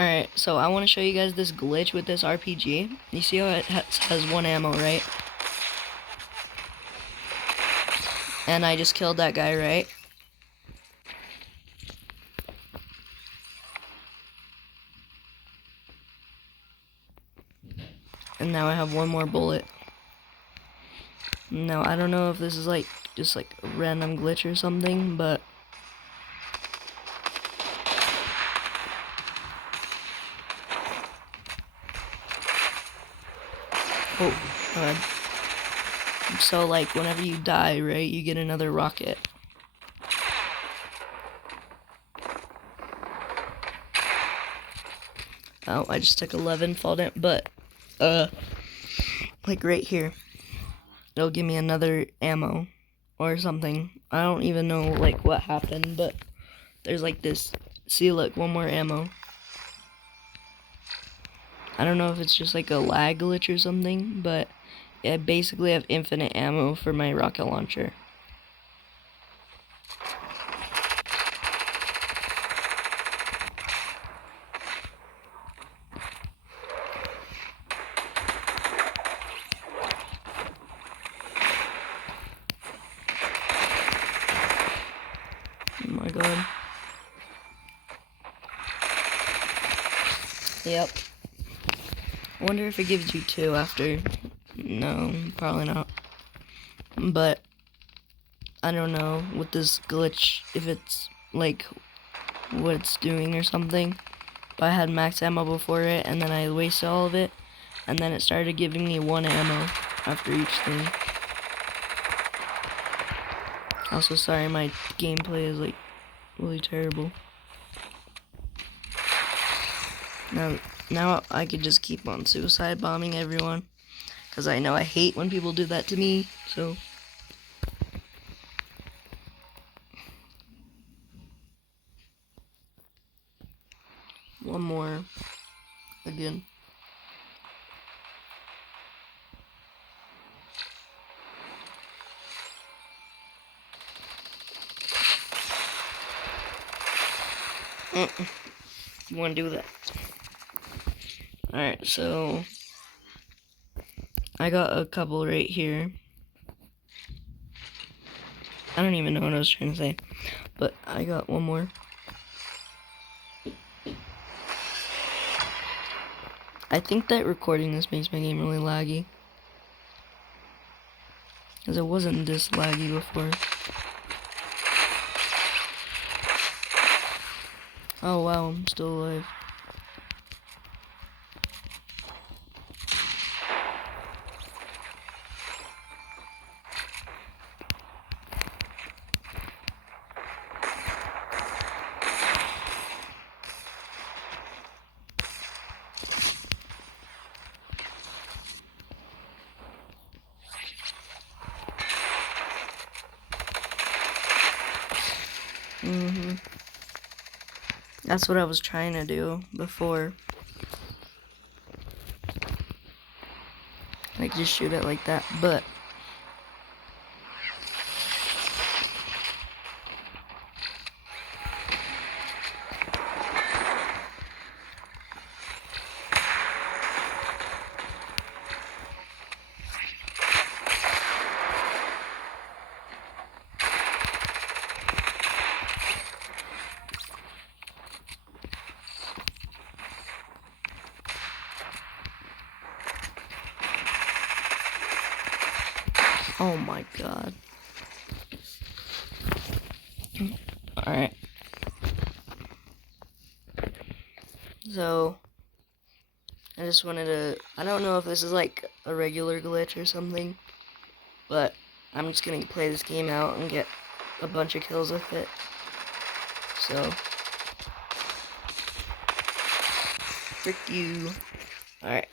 Alright, so I want to show you guys this glitch with this RPG. You see how it has one ammo, right? And I just killed that guy, right? And now I have one more bullet. Now, I don't know if this is like just like a random glitch or something, but oh god. So like whenever you die, right, you get another rocket. Oh, I just took 11 fall damage, but like right here, it'll give me another ammo or something. I don't even know like what happened, but there's like this. See, look, one more ammo. I don't know if it's just like a lag glitch or something, but I basically have infinite ammo for my rocket launcher. Oh my god. Yep. I wonder if it gives you 2 after. No, probably not. But I don't know with this glitch if it's like what it's doing or something. But I had max ammo before it, and then I wasted all of it, and then it started giving me 1 ammo after each thing. Also, sorry, my gameplay is like really terrible. Now I could just keep on suicide bombing everyone, because I know I hate when people do that to me, so. One more. Again. You want to do that? Alright, so I got a couple right here. I don't even know what I was trying to say, but I got one more. I think that recording this makes my game really laggy, because it wasn't this laggy before. Oh wow, I'm still alive. That's what I was trying to do before. Like, just shoot it like that, but oh my god. Alright. So, I just wanted to, I don't know if this is like a regular glitch or something, but I'm just gonna play this game out and get a bunch of kills with it. So, frick you. Alright.